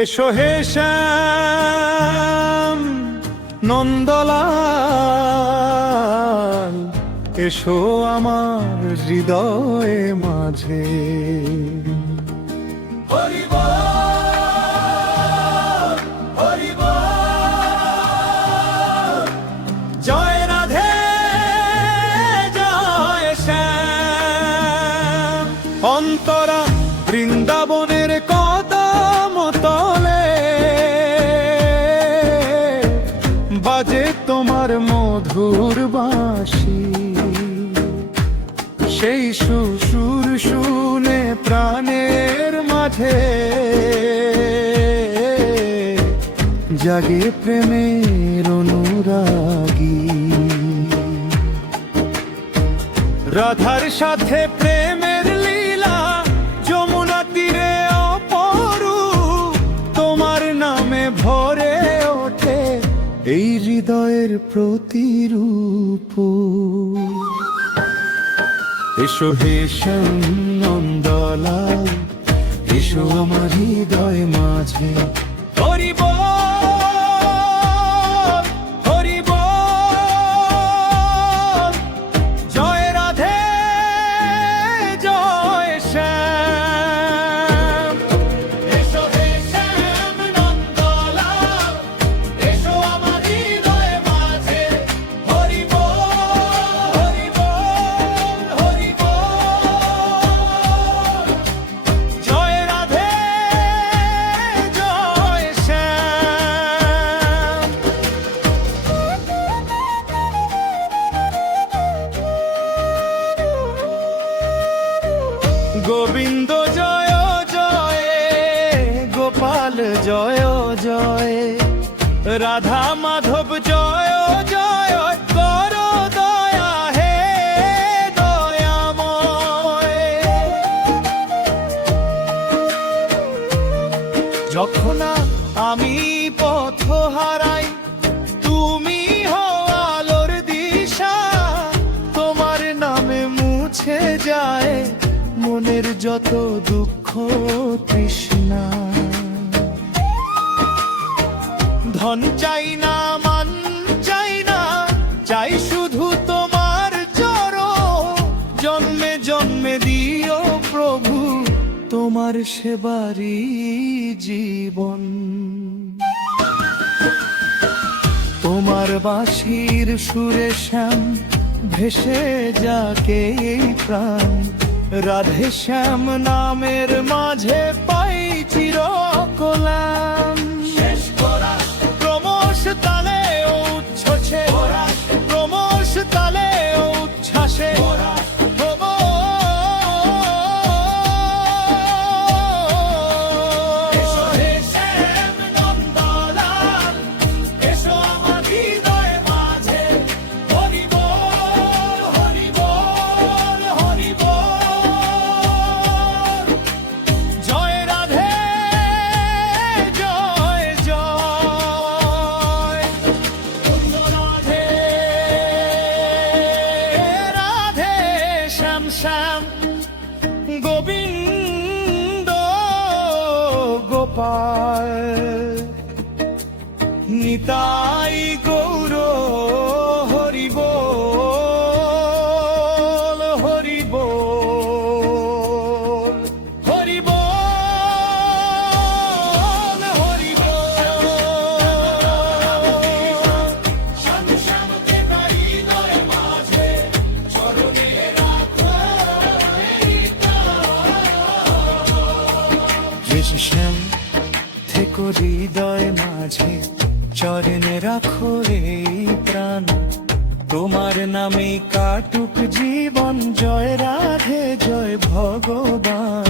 এসো হে শ্যাম নন্দলাল, এসো আমার হৃদয়ে মাঝে। হরি বল, হরি বল, জয় রাধে জয় শ্যাম। অন্তরা বৃন্দাবনের কদম তলে বাজে তোমার মধুর বাঁশি, সেই সুর শুনে প্রাণের মাঝে জাগে প্রেমের অনুরাগী। রাধার সাথে প্রেমের লীলা যমুনা তীরে অপরূপ, তোমার নামে ভরে ওঠে এই হৃদয়ের প্রতিরূপ। এসো হে শ্যাম নন্দলাল, এসো আমার হৃদয় মাঝে। হরি বল, হরি বল, জয় রাধে জয় শ্যাম। এসো হে শ্যাম নন্দলাল, এসো আমার হৃদয় মাঝে। হরি বল, হরি বল, হরি বল, জয় রাধে জয় শ্যাম। গোবিন্দ জয় জয়, গোপাল জয় জয়, রাধা মাধব জয় জয়, কর দয়া হে দয়াময়। যখন আমি পথ হারাই, তুমি হও আলোর দিশা, তোমার নামে মুছে যায় মনের যত দুঃখ তৃষ্ণা। ধন চাই না, মান চাই না, চাই শুধু তোমার চরণ। জন্মে জন্মে দিও প্রভু তোমার সেবারি জীবন। তোমার বাঁশির সুরে শ্যাম ভেসে যাকে এই প্রাণ। রাধে শ্যাম নামের মাঝে পাই চিরকল্যাণ। ক্রমশ তালে উচ্ছ্বাসে, ক্রমশ তালে উচ্ছ্বাসে, শ্যাম গোবিন্দ গোপাল, নিতাই গৌর হরি বল, হরি বল, হরি বল, হরি বল। শ্যাম শ্যাম কে হৃদয় মাঝে, চরণে শ্যাম থেকো হৃদয় মাঝে, চরণে রাখো এই প্রাণ। তোমার নামে কাটুক জীবন, জয় রাধে জয় ভগবান।